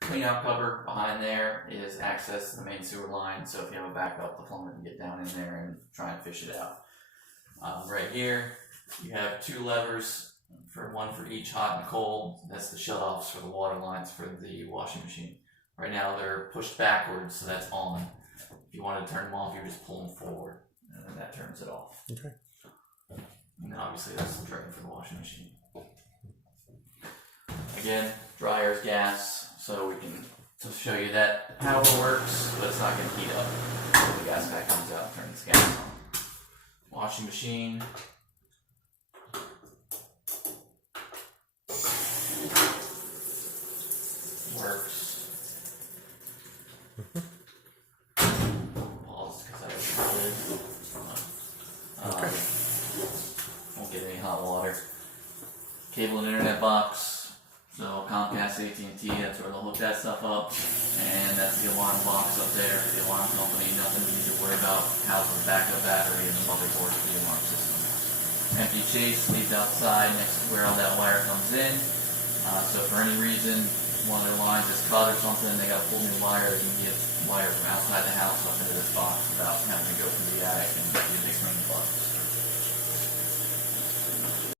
cleanout cover behind there is access to the main sewer line, so if you have a backup, the plumber can get down in there and try and fish it out. Right here, you have two levers, one for each hot and cold. That's the shut-offs for the water lines for the washing machine. Right now they're pushed backwards, so that's on. If you want to turn them off, you just pull them forward, and then that turns it off. Okay. And obviously that's the drain for the washing machine. Again, dryer's gas, so we can just show you that how it works, but it's not going to heat up. The gas pack comes out, turns the gas on. Washing machine. Works. Pause because I did. Won't get any hot water. Cable and internet box. So Comcast, AT&T, that's where they'll hook that stuff up. And that's the alarm box up there. The alarm company, nothing you need to worry about. Houses the backup battery and the motherboard for the alarm system. Empty chase leaves outside next to where all that wire comes in. So for any reason, one of their lines is cut or something, they got to pull new wire, you can get wire from outside the